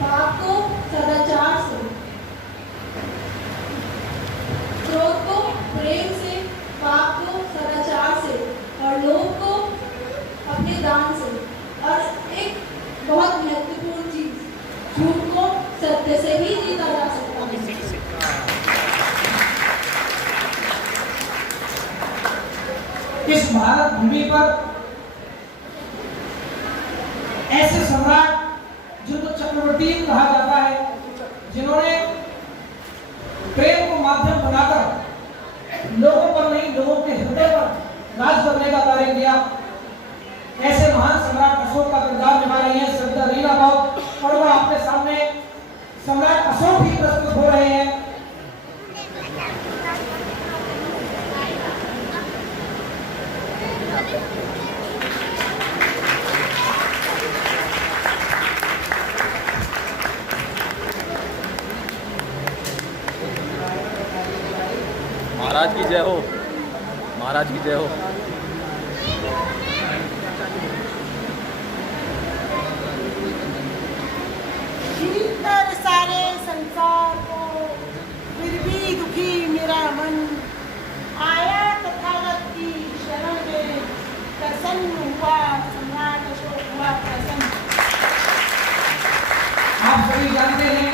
पाप को सदाचार से, क्रोध को प्रेम से, पाप को सदाचार से और लोभ को अपने दान से, और एक बहुत महत्वपूर्ण चीज, झूठ को सत्य से ही जीता जा सकता है। इस भारत भूमि पर ऐसे सम्राट जिनको चक्रवर्ती कहा जाता है, जिन्होंने प्रेम को माध्यम बनाकर लोगों पर नहीं, लोगों के हृदय पर राज करने का कार्य किया, ऐसे महान सम्राट अशोक का किरदार निभा रही है सविता रीना राउत, और वह आपके सामने सम्राट अशोक ही प्रस्तुत हो रहे हैं। महाराज की जय हो, महाराज की जय हो। जीतकर सारे संसार को, फिर भी दुखी मेरा मन, आया तथागत की शरण में, प्रसन्न हुआ सम्राट अशोक हुआ प्रसन्न। आप सभी जानते हैं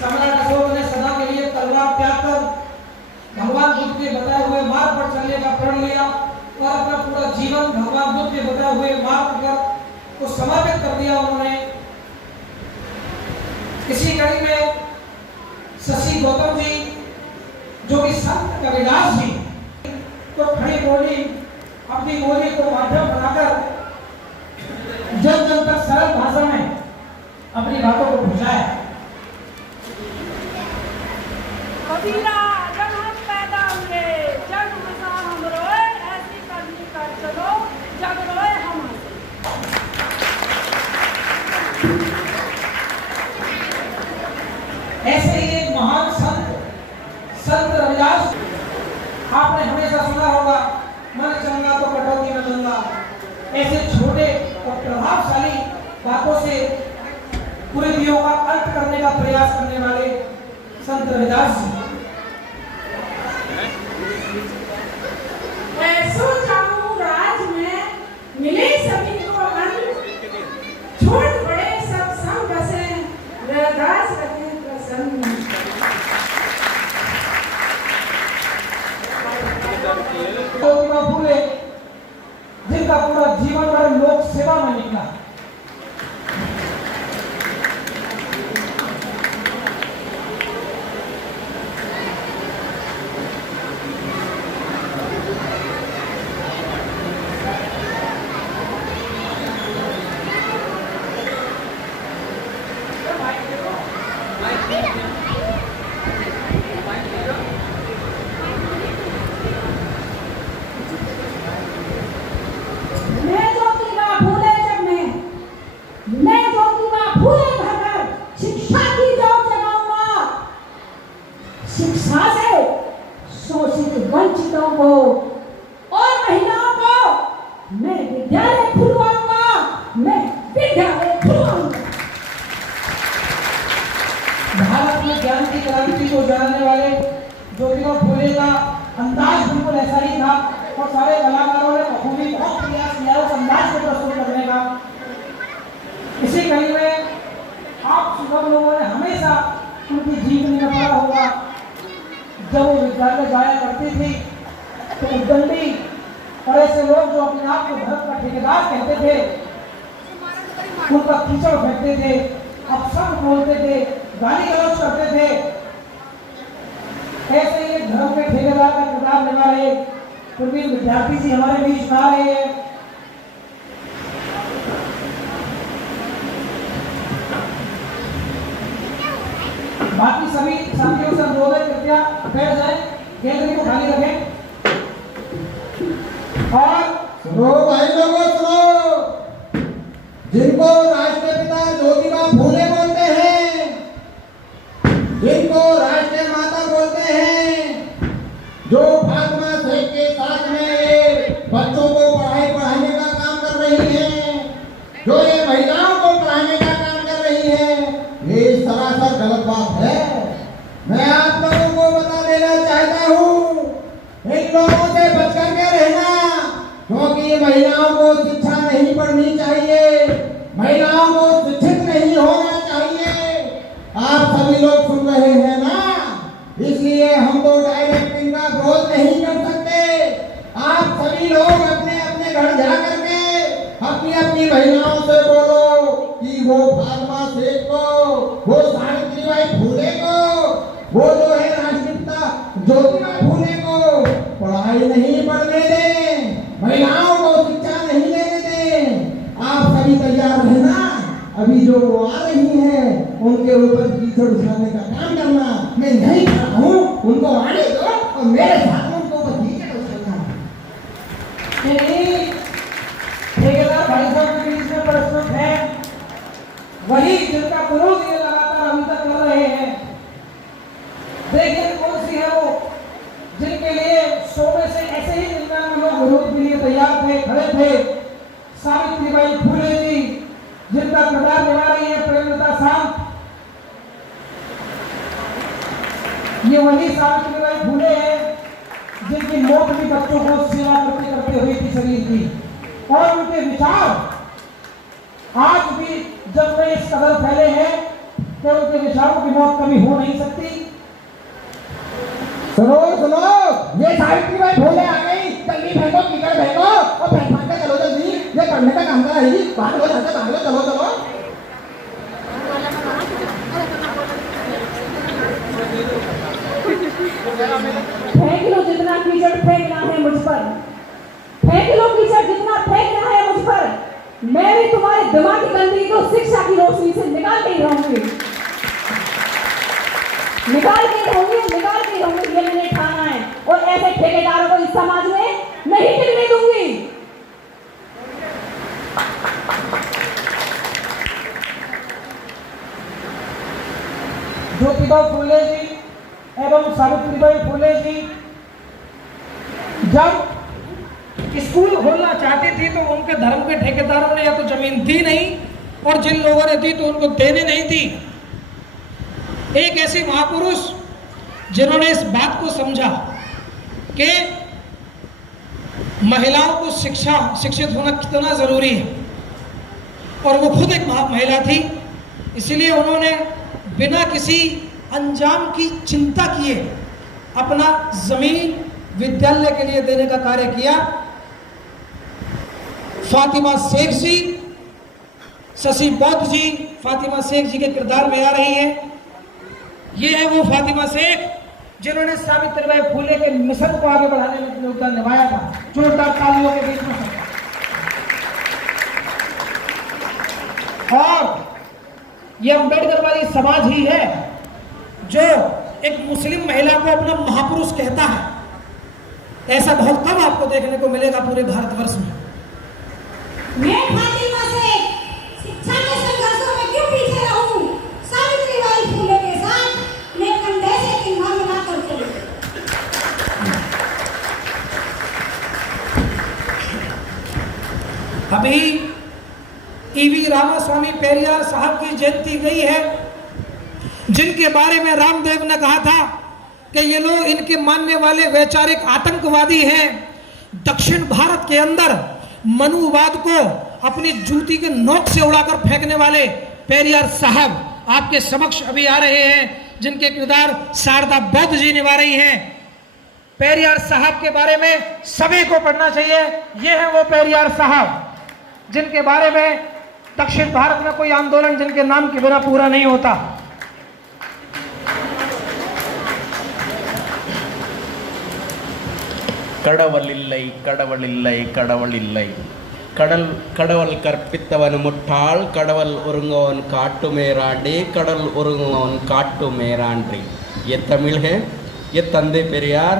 सम्राट अशोक ने सदा के लिए तलवार त्याग कर भगवान बुद्ध के बताए हुए मार्ग पर चलने का प्रण लिया और अपना पूरा जीवन भगवान बुद्ध के बताए हुए मार्ग पर को समर्पित कर दिया उन्होंने। इसी कड़ी में शशि गौतम जी जो कि संत कबीरदास जी तो खड़ी बोली, अपनी बोली को माध्यम बनाकर जन जन तक सरल भाषा में अपनी बातों को पहुंचाया। कबीरा जब हम पैदा हुए, जग मसा हम रोए, ऐसी करनी कर चलो, जग रोए हम हंसे। ऐसे ही एक महान संत रविदास, आपने हमेशा सुना होगा, मन चंगा तो कटौती में गंगा। ऐसे छोटे और प्रभावशाली बातों से कुरीतियों का अंत करने का प्रयास करने वाले संत रविदास जी। ऐसो जाऊं राज में, मिले सभी को अन्न, छोड़ पड़े सब संग बसे, रविदास रहे प्रसन्न। ज्योतिबा फूले जिनका पूरा जीवन भर लोक सेवा में निकला, मैं ज्योतिबा फूले जग में, मैं ज्योतिबा फूले भरकर शिक्षा की जोत जगाऊंगा। शिक्षा से शोषित वंचितों को और महिलाओं को मैं विद्यालय खुलवाऊंगा, मैं विद्यालय खुलवाऊंगा। भारत में ज्ञान की क्रांति को जानने वाले ज्योतिबा फूले का अंदाज बिल्कुल ऐसा ही था और सारे कलाकारों ने बखूबी बहुत प्रयास किया उस अंदाज को प्रस्तुत करने का। इसी कड़ी में आप सब लोगों ने हमेशा उनकी जीवनी में पढ़ा होगा, जब वो विद्यालय जाया करती थी तो उद्दंडी और ऐसे लोग जो अपने आप को धर्म का ठेकेदार कहते थे, उनका कीचड़ फेंकते थे, अपशब्द बोलते थे, गाली गलौज करते थे। ऐसे ही एक धर्म के ठेकेदार का किरदार निभा रहे पूर्वीन विद्यार्थी जी हमारे बीच आ रहे हैं। बाकी सभी साथियों से अनुरोध है कृपया बैठ जाए, गैलरी को खाली रखें। और सुनो भाई लोगों सुनो, जिनको राष्ट्रपिता ज्योतिबा फूले बोलते हैं, जिनको राष्ट्रीय माता बोलते हैं, जो फातिमा शेख के साथ में बच्चों को पढ़ाने का काम कर रही है, जो ये महिलाओं को पढ़ाने का काम कर रही है, महिलाओं को शिक्षित नहीं होना चाहिए। आप सभी लोग सुन रहे हैं ना, इसलिए हम तो डायरेक्ट इनका विरोध नहीं कर सकते। आप सभी लोग अपने अपने घर जा करके अपनी अपनी महिलाओं से बोलो कि वो फातिमा शेख को, वो सावित्रीबाई फुले को, वो जो है राष्ट्रपिता ज्योतिबा फुले को पढ़ाई नहीं पढ़ने दें, महिलाओं को शिक्षा नहीं लेने दें। आप सभी तैयार है ना? अभी जो वो आ रही हैं उनके ऊपर कीचड़ उठाने का काम करना मैं नहीं कर रहा हूँ। उनको आने दो और मेरे साथ उनको ऊपर कीचड़ उठाना। ठेकेदार भाई साहब के बीच में प्रस्तुत है वही जिनका विरोध ये लगातार अभी तक कर रहे हैं। देखिए कौन सी है वो जिनके लिए 100 में से ऐसे ही 99 लोग विरोध के लिए तैयार थे, खड़े थे। सावित्रीबाई फुले जी, जिनका किरदार निभा रही है प्रेमलता साहब। ये वही सावित्रीबाई फुले है जिनकी मौत भी बच्चों को सेवा करते करते हुई थी शरीर की, और उनके विचार आज भी जब में इस कदर फैले हैं कि उनके विचारों की मौत कभी हो नहीं सकती। सुनो सुनो, ये सावित्रीबाई फुले आ गई, जल्दी फेंको कीचड़ फेंको और फेंक के चलो जल्दी। ये करने का काम कर रही, भागो चलो चलो। फेंक लो जितना कीचड़ फेंकना है मुझ पर, फेंक लो कीचड़ जितना फेंकना है मुझ पर। मैं भी तुम्हारे दिमागी गंदगी को शिक्षा की रोशनी से निकाल के ही रहूंगी, निकाल के रहूंगी। ये मैंने ठाना है और ऐसे ठेकेदारों को इस समाज में नहीं टिकने दूंगी। ज्योतिबा फुले जी एवं सावित्रीबाई फुले जी जब स्कूल खोलना चाहती थी तो उनके धर्म के ठेकेदारों ने या तो जमीन दी नहीं, और जिन लोगों ने दी तो उनको देने नहीं दी। एक ऐसे महापुरुष जिन्होंने इस बात को समझा कि महिलाओं को शिक्षित होना कितना जरूरी है, और वो खुद एक महिला थी, इसलिए उन्होंने बिना किसी अंजाम की चिंता किए अपना जमीन विद्यालय के लिए देने का कार्य किया। फातिमा शेख जी, शशि बौद्ध जी फातिमा शेख जी के किरदार में आ रही है। ये है वो फातिमा शेख जिन्होंने सावित्रीबाई फुले के मिशन को आगे बढ़ाने में योगदान निभाया था। जोरदार तालियों के बीच में। और ये अम्बेडकर वाली समाज ही है जो एक मुस्लिम महिला को अपना महापुरुष कहता है। ऐसा बहुत कम आपको देखने को मिलेगा पूरे भारतवर्ष में। मैं फातिमा से शिक्षा के संघर्षों में क्यों पीछे रहूं? सावित्रीबाई फुले के साथ मैं कंधे से कंधा मिलाकर चली। अभी ईवी रामास्वामी पेरियार साहब की जयंती गई है, जिनके बारे में रामदेव ने कहा था कि ये लोग, इनके मानने वाले वैचारिक आतंकवादी हैं। दक्षिण भारत के अंदर मनुवाद को अपनी जूती के नोक से उड़ाकर फेंकने वाले पेरियार साहब आपके समक्ष अभी आ रहे हैं, जिनके किरदार शारदा बौद्ध जी निभा रही हैं। पेरियार साहब के बारे में सभी को पढ़ना चाहिए। ये है वो पेरियार साहब जिनके बारे में दक्षिण भारत में कोई आंदोलन जिनके नाम के बिना पूरा नहीं होता। கடவளில்லை கடவளில்லை கடவளில்லை கடல் கடவுள் கற்பித்தவன் முட்டாள் கடவுள் ஒருங்கோன் काटू मेरांडी கடல் ஒருங்கோன் काटू मेरांडी। ये तमिल है। ये तंदे पेरियार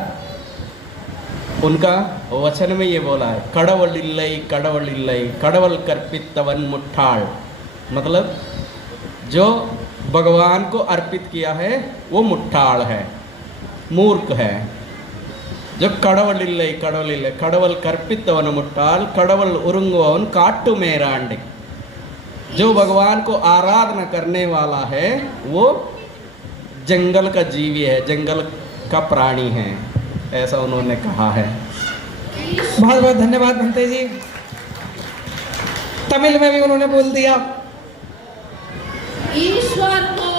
उनका वचन में ये बोला है, கடவளில்லை கடவளில்லை கடவுள் கற்பித்தவன் मुट्ठाल, मतलब जो भगवान को अर्पित किया है वो मुट्ठाल है, मूर्ख है। जो கடவளில்லை கடவளில்லை கடவுள் கற்பித்தவன் मुट्ठाल கடவுள் ஒருங்குவன் काटू मेरांडी। जो भगवान को आराधना करने वाला है वो जंगल का जीवी है, जंगल का प्राणी है, ऐसा उन्होंने कहा है। बहुत बहुत धन्यवाद भंते जी। तमिल में भी उन्होंने बोल दिया। ईश्वर को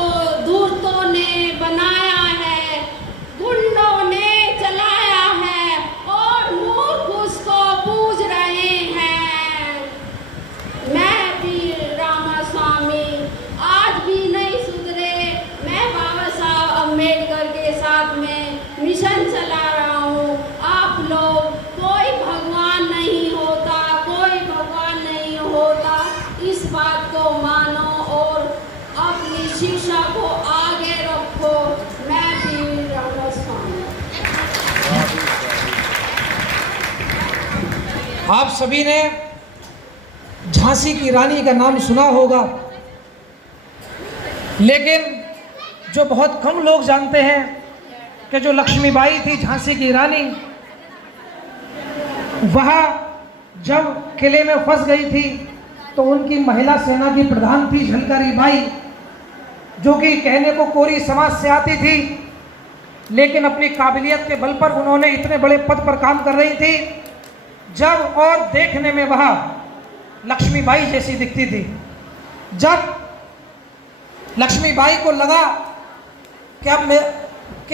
दूतों ने बनाया है, गुंडों ने चलाया है और मूर्ख उसको पूज रहे हैं। मैं भी रामास्वामी आज भी नहीं सुधरे। मैं बाबा साहब अम्बेडकर के साथ में मिशन चला रहा हूँ। आप लोग, कोई भगवान नहीं होता, कोई भगवान नहीं होता, इस बात को मानो और अपनी शिक्षा को आगे रखो। मैं भी रामास्वामी। आप सभी ने झांसी की रानी का नाम सुना होगा, लेकिन जो बहुत कम लोग जानते हैं कि जो लक्ष्मीबाई थी झांसी की रानी, वह जब किले में फंस गई थी तो उनकी महिला सेना की प्रधान थी झलकारी बाई, जो कि कहने को कोरी समाज से आती थी, लेकिन अपनी काबिलियत के बल पर उन्होंने इतने बड़े पद पर काम कर रही थी जब और देखने में वह लक्ष्मीबाई जैसी दिखती थी। जब लक्ष्मीबाई को लगा कि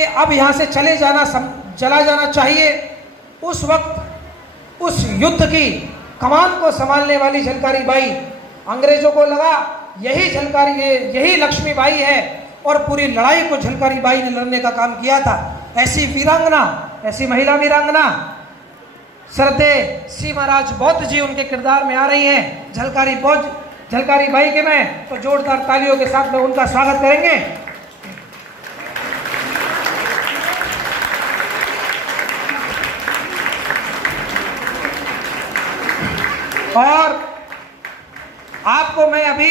अब यहाँ से चला जाना चाहिए, उस वक्त उस युद्ध की कमान को संभालने वाली झलकारी बाई, अंग्रेजों को लगा यही लक्ष्मीबाई है और पूरी लड़ाई को झलकारी बाई ने लड़ने का काम किया था। ऐसी वीरांगना, ऐसी महिला वीरांगना श्रद्धे श्री महाराज बौद्ध जी उनके किरदार में आ रही हैं। झलकारी बाई के मैं तो जोरदार तालियों के साथ में उनका स्वागत करेंगे। और आपको मैं अभी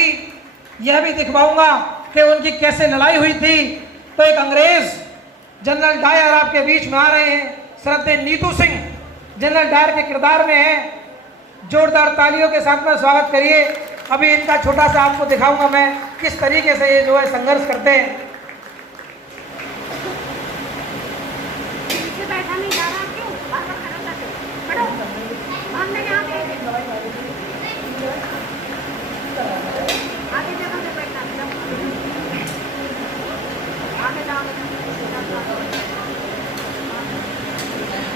यह भी दिखवाऊंगा कि उनकी कैसे लड़ाई हुई थी। तो एक अंग्रेज जनरल डायर आपके बीच में आ रहे हैं। श्रद्धे नीतू सिंह जनरल डायर के किरदार में है। जोरदार तालियों के साथ में स्वागत करिए। अभी इनका छोटा सा आपको दिखाऊंगा मैं किस तरीके से ये जो है संघर्ष करते हैं।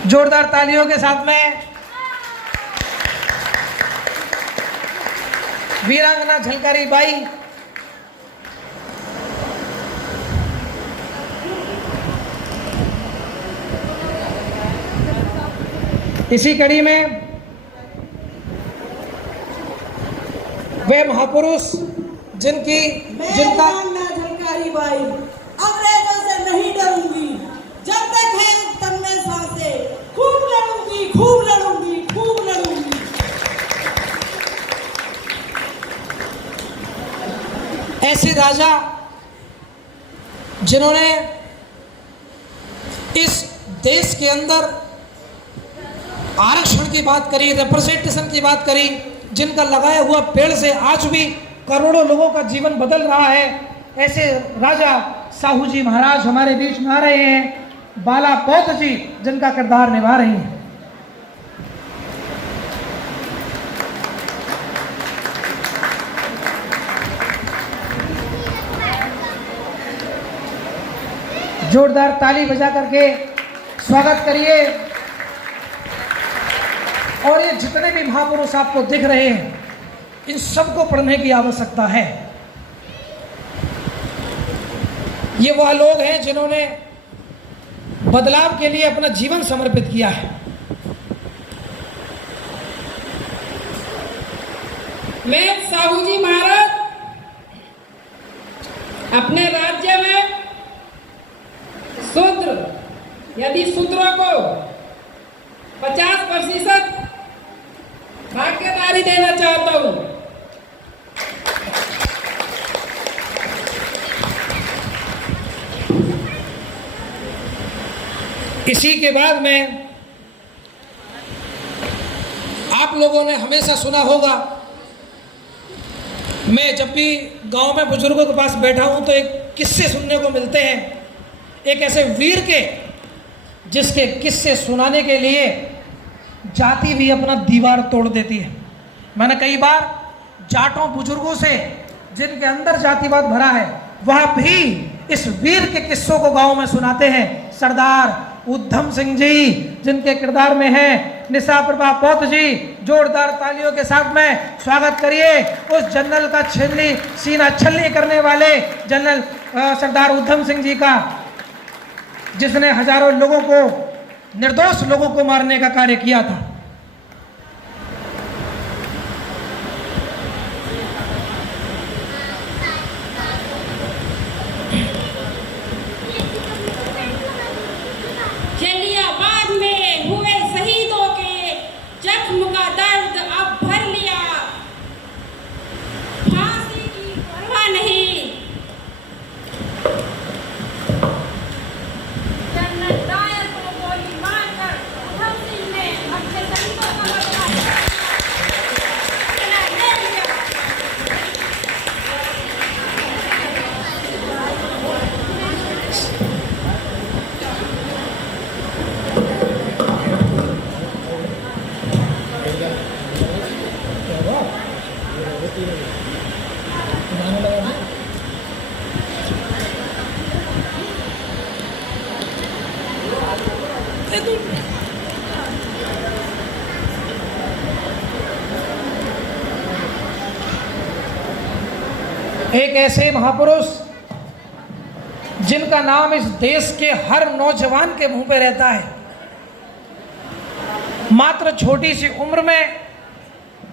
जोरदार तालियों के साथ में वीरांगना झलकारी बाई। इसी कड़ी में वे महापुरुष जिनका झलकारी बाई, अंग्रेजों से नहीं डरूंगी, जब तक है तन में सांसें, खूब लड़ूंगी, खूब लड़ूंगी, खूब लड़ूंगी। ऐसे राजा जिन्होंने इस देश के अंदर आरक्षण की बात करी, रिप्रेजेंटेशन की बात करी, जिनका लगाया हुआ पेड़ से आज भी करोड़ों लोगों का जीवन बदल रहा है, ऐसे राजा साहू जी महाराज हमारे बीच में आ रहे हैं। बाला बौद्ध जी जिनका किरदार निभा रही हैं। जोरदार ताली बजा करके स्वागत करिए। और ये जितने भी महापुरुष आपको दिख रहे हैं, इन सबको पढ़ने की आवश्यकता है। ये वह लोग हैं जिन्होंने बदलाव के लिए अपना जीवन समर्पित किया है। मैं साहू जी महाराज अपने राज्य में शूद्र यदि शूद्रों को 50% भागीदारी देना चाहता हूं। इसी के बाद में आप लोगों ने हमेशा सुना होगा, मैं जब भी गांव में बुजुर्गों के पास बैठा हूं तो एक किस्से सुनने को मिलते हैं, एक ऐसे वीर के जिसके किस्से सुनाने के लिए जाति भी अपना दीवार तोड़ देती है। मैंने कई बार जाटों बुजुर्गों से जिनके अंदर जातिवाद भरा है, वह भी इस वीर के किस्सों को गांव में सुनाते हैं। सरदार उधम सिंह जी जिनके किरदार में है निशा प्रभा पौत जी, जोरदार तालियों के साथ में स्वागत करिए उस जनरल का सीना छलनी करने वाले जनरल सरदार उधम सिंह जी का, जिसने हजारों लोगों को, निर्दोष लोगों को मारने का कार्य किया था। जलियांवाला में हुए शहीदों के जख्म का दर्द अब भर लिया, फांसी की परवाह नहीं। जनरल डायर को गोली मारकर उधम सिंह ने अपने शहीदों का बदला ले लिया। एक ऐसे महापुरुष जिनका नाम इस देश के हर नौजवान के मुंह पे रहता है, मात्र छोटी सी उम्र में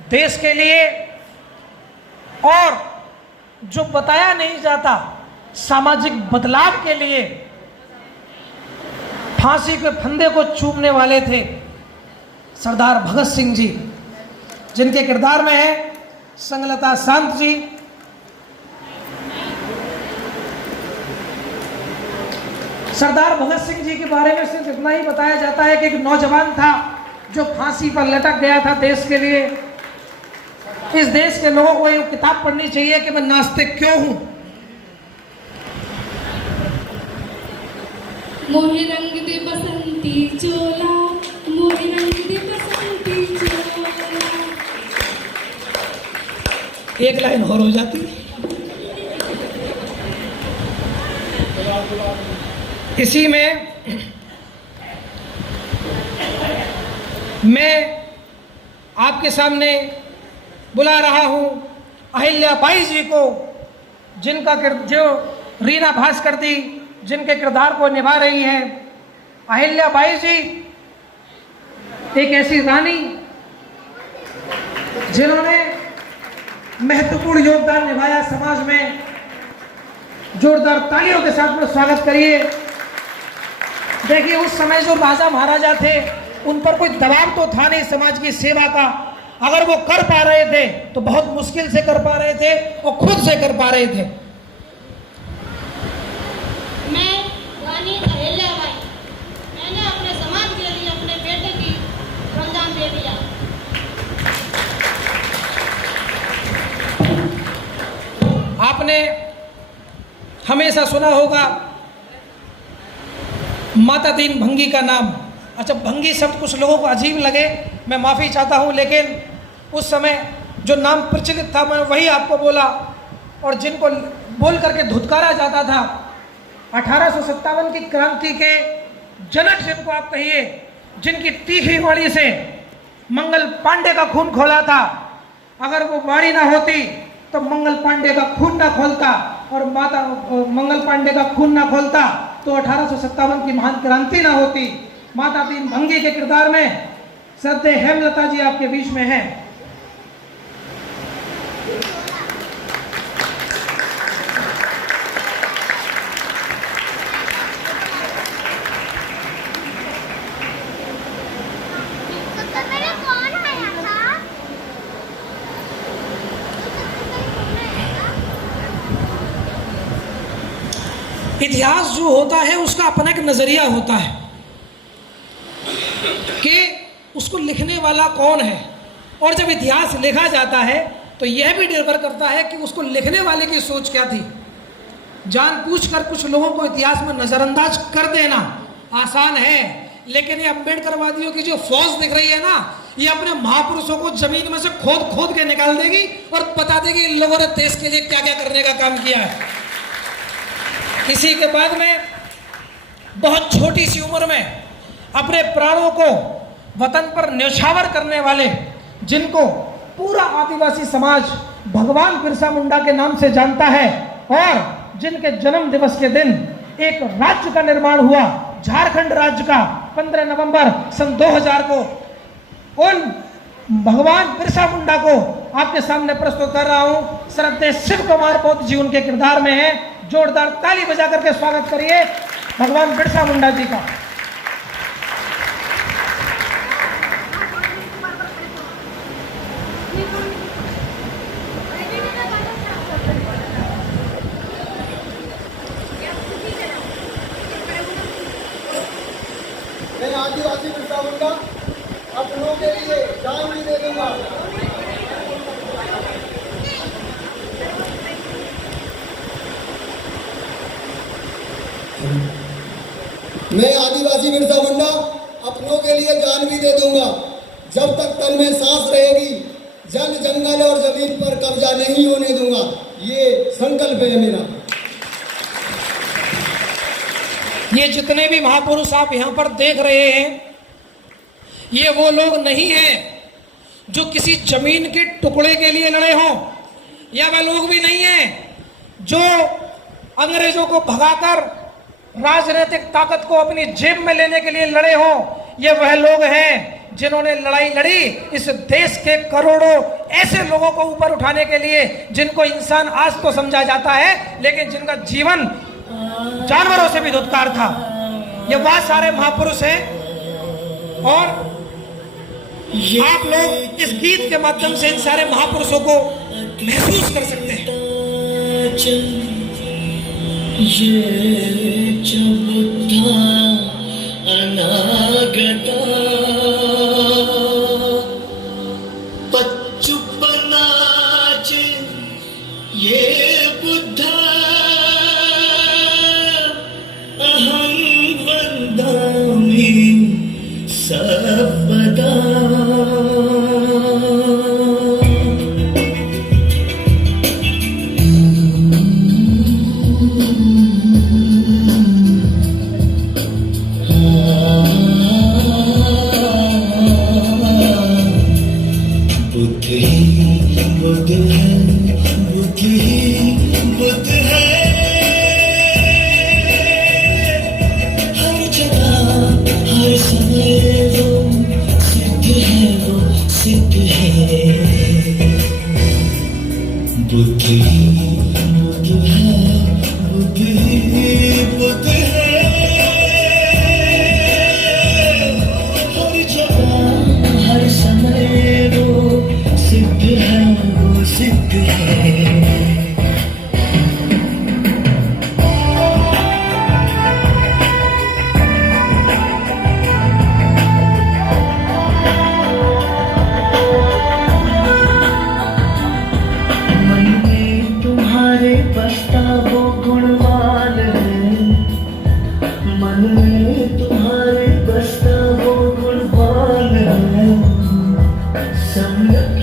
देश के लिए और जो बताया नहीं जाता सामाजिक बदलाव के लिए फांसी के फंदे को चूमने वाले थे सरदार भगत सिंह जी, जिनके किरदार में है संगलता शांत जी। सरदार भगत सिंह जी के बारे में सिर्फ इतना ही बताया जाता है कि एक नौजवान था जो फांसी पर लटक गया था देश के लिए। इस देश के लोगों को ये किताब पढ़नी चाहिए कि मैं नास्तिक क्यों हूं। मोहे रंग दे बसंती चोला, मोहे रंग दे बसंती चोला। एक लाइन और हो जाती। इसी में मैं आपके सामने बुला रहा हूं अहिल्याबाई जी को, जिनका जो रीना भास्कर दी जिनके किरदार को निभा रही है। अहिल्याबाई जी एक ऐसी रानी जिन्होंने महत्वपूर्ण योगदान निभाया समाज में। जोरदार तालियों के साथ में स्वागत करिए। देखिए उस समय जो राजा महाराजा थे उन पर कोई दबाव तो था नहीं समाज की सेवा का। अगर वो कर पा रहे थे तो बहुत मुश्किल से कर पा रहे थे और खुद से कर पा रहे थे। मैं रानी अहिल्याबाई, मैंने अपने समाज के लिए अपने बेटे की बलिदान दे दिया। आपने हमेशा सुना होगा माता दीन भंगी का नाम। अच्छा, भंगी शब्द कुछ लोगों को अजीब लगे, मैं माफ़ी चाहता हूँ, लेकिन उस समय जो नाम प्रचलित था मैं वही आपको बोला। और जिनको बोल करके धुतकारा जाता था, 1857 की क्रांति के जनक जिनको आप कहिए, जिनकी तीखी वाणी से मंगल पांडे का खून खोला था, अगर वो वाणी ना होती तो मंगल पांडे का खून ना खोलता, और माता मंगल पांडे का खून ना खोलता तो 1857 की महान क्रांति ना होती। माता दीन भंगी के किरदार में श्रद्धेय हेमलता जी आपके बीच में हैं। इतिहास जो होता है उसका अपना एक नजरिया होता है कि उसको लिखने वाला कौन है, और जब इतिहास लिखा जाता है तो यह भी निर्भर करता है कि उसको लिखने वाले की सोच क्या थी। जानबूझकर कुछ लोगों को इतिहास में नजरअंदाज कर देना आसान है, लेकिन ये अम्बेडकरवादियों की जो फौज दिख रही है ना, ये अपने महापुरुषों को जमीन में से खोद खोद के निकाल देगी और बता देगी इन लोगों ने देश के लिए क्या क्या करने का काम किया है। इसी के बाद में बहुत छोटी सी उम्र में अपने प्राणों को वतन पर न्यौछावर करने वाले, जिनको पूरा आदिवासी समाज भगवान बिरसा मुंडा के नाम से जानता है और जिनके जन्म दिवस के दिन एक राज्य का निर्माण हुआ, झारखंड राज्य का, 15 नवंबर सन 2000 को, उन भगवान बिरसा मुंडा को आपके सामने प्रस्तुत कर रहा हूं। श्रद्धेय शिव कुमार पौत जी उनके किरदार में हैं। जोरदार ताली बजा करके स्वागत करिए भगवान बिरसा मुंडा जी का। मैं आदिवासी बिरसा मुंडा अपनों के लिए जान भी दे दूंगा। मैं आदिवासी बिरसा मुंडा अपनों के लिए जान भी दे दूंगा। जब तक तन में सांस रहेगी, जल जंगल और जमीन पर कब्जा नहीं होने दूंगा। ये संकल्प है मेरा। ये जितने भी महापुरुष आप यहाँ पर देख रहे हैं, ये वो लोग नहीं हैं जो किसी जमीन के टुकड़े के लिए लड़े हों, या वह लोग भी नहीं हैं जो अंग्रेजों को भगाकर राजनीतिक ताकत को अपनी जेब में लेने के लिए लड़े हों। ये वह लोग हैं जिन्होंने लड़ाई लड़ी इस देश के करोड़ों ऐसे लोगों को ऊपर उठाने के लिए, जिनको इंसान आज तो समझा जाता है, लेकिन जिनका जीवन जानवरों से भी धुतकार था। ये वह सारे महापुरुष हैं और आप लोग इस गीत के माध्यम से इन सारे महापुरुषों को महसूस कर सकते हैं।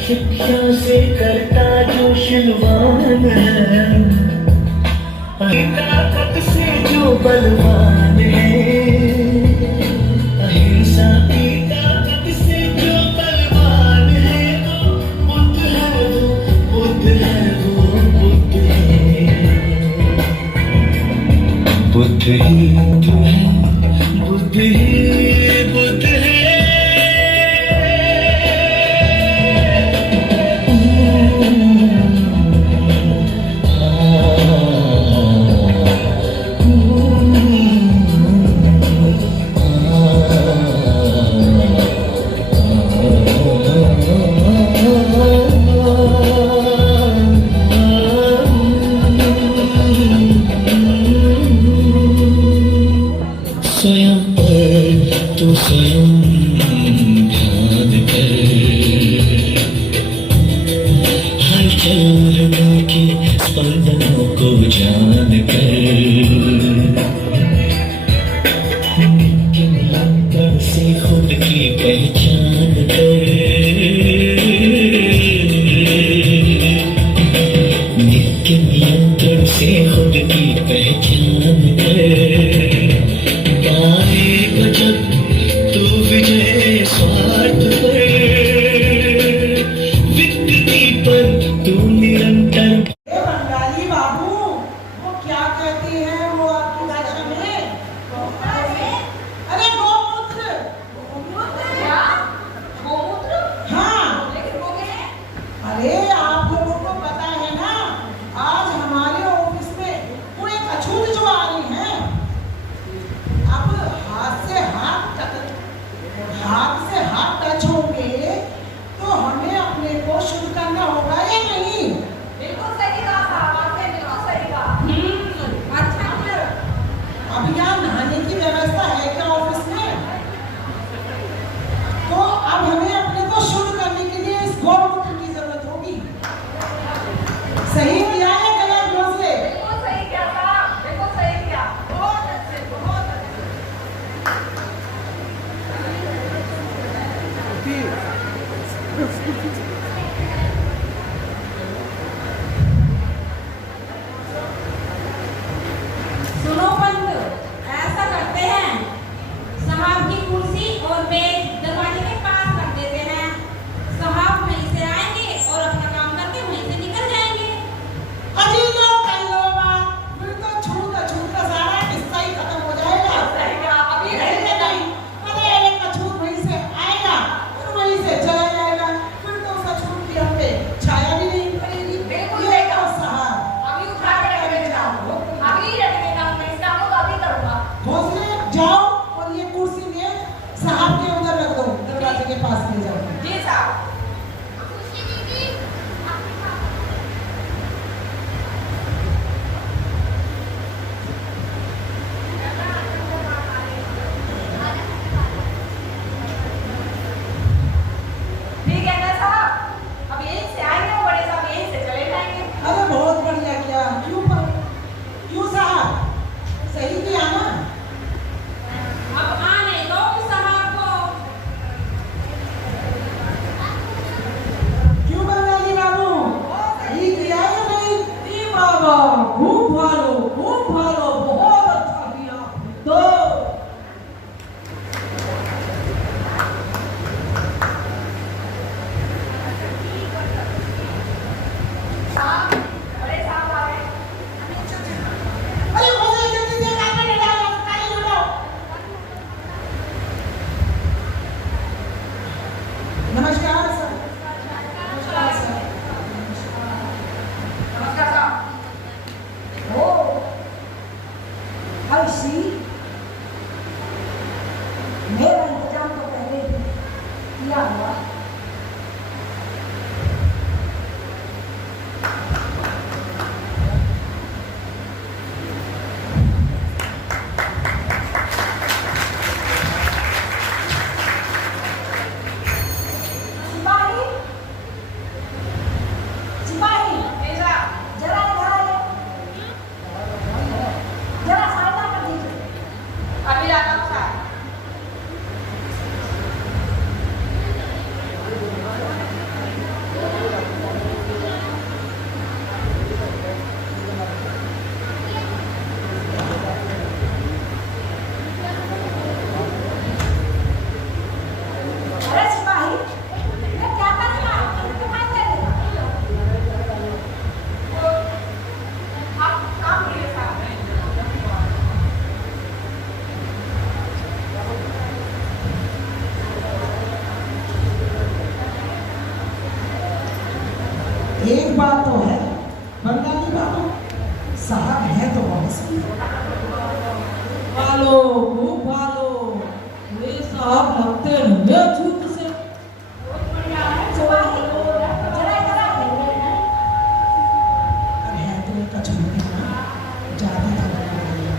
शिक्षा से करता जो शिलवान है, ताकत से जो बलवान है, अहिंसा की ताकत से जो बलवान है, वो बुद्ध है, वो बुद्ध है, वो बुद्ध है। बुद्ध ही बुद्ध है, बुद्ध ही बुद्ध है। स्वयं पर तू स्वयं ध्यान कर, हलचल के स्पंदनों को जान कर, नित्य निरंतर से खुद की पहचान कर। खुद की पहचान कर पाए को जब तू विजय स्वार्थ पर विकृति पर तू निरंतर। ए बंगाली बाबू, वो क्या कहती हैं वो आपकी भाषा में? अरे गौमूत्र। क्या? गोमूत्र? हाँ, लेकिन वो क्या है? अरे आप लोगों को पता है ना, आज हमारे ऑफिस में वो एक अछूत जो आ रही हैं, अब हाथ से हाथ टच होंगे तो हमें अपने को शुद्ध करना होगा या नहीं? बिल्कुल सही कहा साहब, आपने बिल्कुल सही कहा। अच्छा फिर अब यहाँ नहाने की व्यवस्था है क्या ऑफिस में? तो अब हमें अपने को शुद्ध करने के लिए इस गौमूत्र की जरूरत होगी। सही किया है गलत मुझसे? बिल्कुल सही किया साहब, बिल्कुल सही किया। बहुत अच्छे, बहुत अच्छे। सुनो पंत, ऐसा करते हैं, साहब की कुर्सी और मेज दरवाजे के पास रख देते हैं। साहब वहीं से आएंगे और अपना काम करके वहीं से निकल जाएंगे। अजी लो कर लो बात, फिर तो छूट का सारा किस्सा ही खत्म हो जाएगा। सही कहा, अभी नहीं नहीं नहीं, अरे एक अछूत वहीं से आएगा और वहीं से चला जाएगा, फिर तो उस अछूत की हम पे छाया भी नहीं पड़ेगी। बिल्कुल ये सही तो कहा। साहब अभी उठा के रख देना, अभी रख देना, मैं इस काम को अभी करूँगा। घोंसले जाओ और ये कुर्सी में साहब के उधर रख दो, दरवाजे के पास ले जाओ। जी साहब। ठीक है ना साहब, अब यहीं से आएंगे और बड़े साहब यहीं से चले जाएंगे। अरे बहुत बढ़िया किया। क्यों साहब, सही किया ना? अब आने दो साहब को। क्यों बंगाली बाबू, सही किया या नहीं? जी बाबा, खूब भालो, बहुत अच्छा किया। तो साहब, बड़े साहब आ गए। अरे घोंसले जल्दी से काम में डालो, ताली बजाओ। नमस्कार सर। नमस्कार सर। नमस्कार साहब। ऐसी मेरा इंतजाम तो पहले ही किया हुआ। सिपाही, सिपाही, जी साहब। जरा इधर आइए, जरा सहायता कर दीजिए। अभी आता हूँ साहब। अरे सिपाही, ये क्या करेगा? दिखाई दे देगा। आप काम कीजिए साहब। एक बात तो है बंगाली बाबू, साहब है तो बहुत सही। भालो, खूब भालो, ये साहब लगते हैं छूत से। सिपाही, जरा इधर आइए। अरे है तो एक अछूत ही ना, ज्यादा थोड़ा नहीं।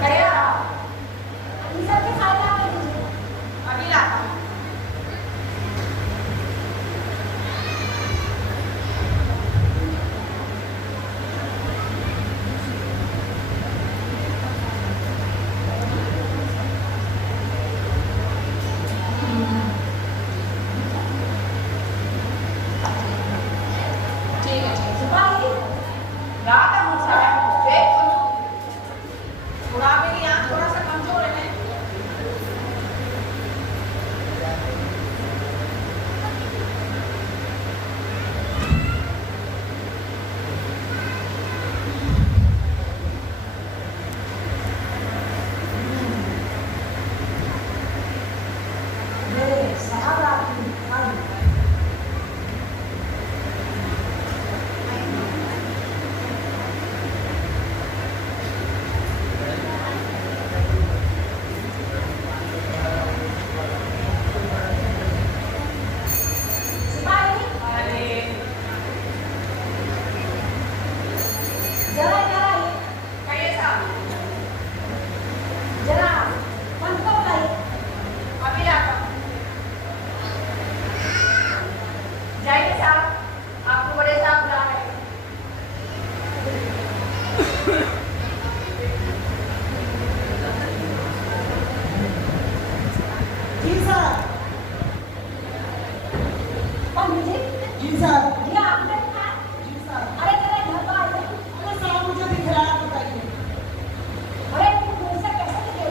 कहिए आप। इन सबकी सहायता कर दीजिए। अभी लाता हूँ। ठीक है राधा मूसा है थोड़ा मेरी आँख थोड़ा सा कमजोर है अरे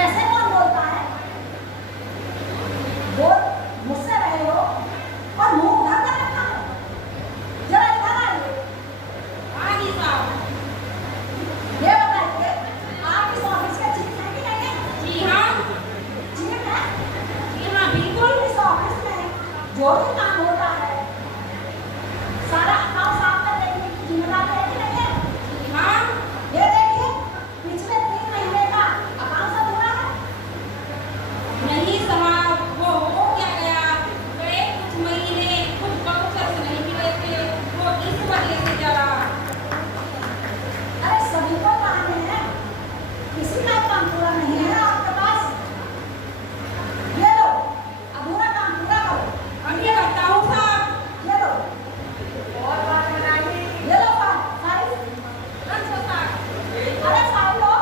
ऐसे कौन बोलता है? बोल, मुझसे रहे हो और मुंह उधर कर रखा है। जरा इधर आइए। हाँ जी साहब। ये बताइए, आप इस ऑफिस का चीफ है कि नहीं है? जी हाँ। चीफ है? जी हाँ, बिल्कुल। इस ऑफिस में जो भी काम होता है, सारा अकाउंट साफ कर देने की जिम्मेदारी है कि नहीं है? जी हाँ। ये देखिए, पिछले 3 महीने का अकाउंट सब हुआ है? नहीं साहब, वो हो क्या गया? गए कुछ महीने कुछ वाउचर्स नहीं मिले थे, वो इस वजह से जरा। अरे सभी को काम है, किसी का काम पूरा नहीं है आपके पास। ये लो, अधूरा काम पूरा करो। हम ये करता हूँ साहब। ये लो और बात बनाइए। ये लो फाइल। रख दो साहब। अरे फाइल लो,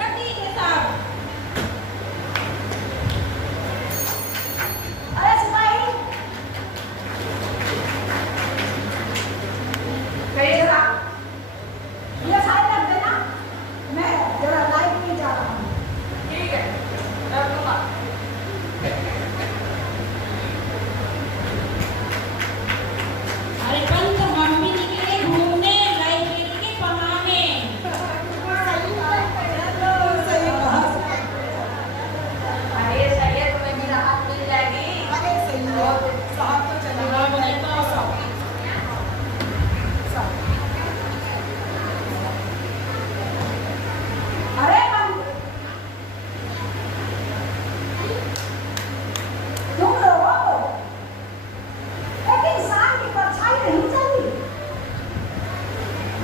रख दीजिए साहब। अरे सिपाही, कहिए साहब, ये फाइल रख देना, मैं जरा लाइब्रेरी जा रहा हूँ। ठीक है, रख दूंगा। अरे पंत, हम भी निकले घूमने लाइब्रेरी के बहाने। अरे सही है, तुम्हें भी राहत मिल जाएगी। अरे सही है, साहब तो चलेगा। अरे पंत, तुम लोगों को एक इंसान की परछाई नहीं चलती,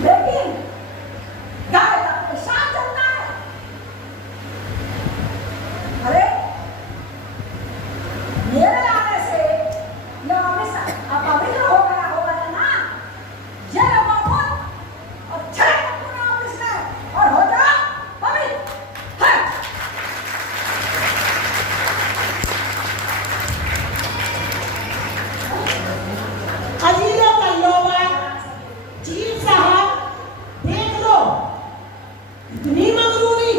लेकिन गाय का पेशाब चलता है। अरे मेरे आने से यह ऑफिस अपवित्र हो गया होगा ना? ये लो बहुत और चले अपने ऑफिस में और हो जाओ पवित्र। हाँ। अजीजों का लोबान, चीफ साहब, देख लो, इतनी मगरूरी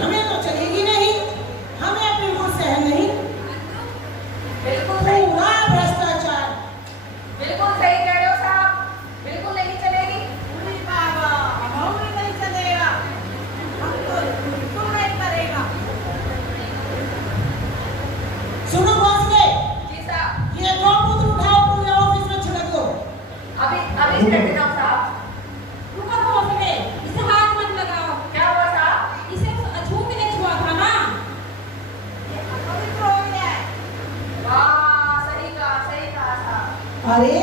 हमें तो चलेगी नहीं, हमें बिल्कुल सहन नहीं। बिल्कुल सही। पूरा भ्रष्टाचार। बिल्कुल सही कह रहे हो साहब, बिल्कुल नहीं चलेगी। अरे बाबा, हम भी नहीं चलेगा, हम तो बिल्कुल नहीं करेगा। सुनो भोसले, जी साहब। ये दो पुत्र उठाओ, पूरे ऑफिस में छिड़क दो। अभी छिड़क देता हूँ साहब। रुको भोसले, इसे हाथ मत लगाओ। क्या हुआ साहब? इसे छू के नहीं छुआ था ना? ये अपवित्र हो गया है। वाह, सही कहा साहब। अरे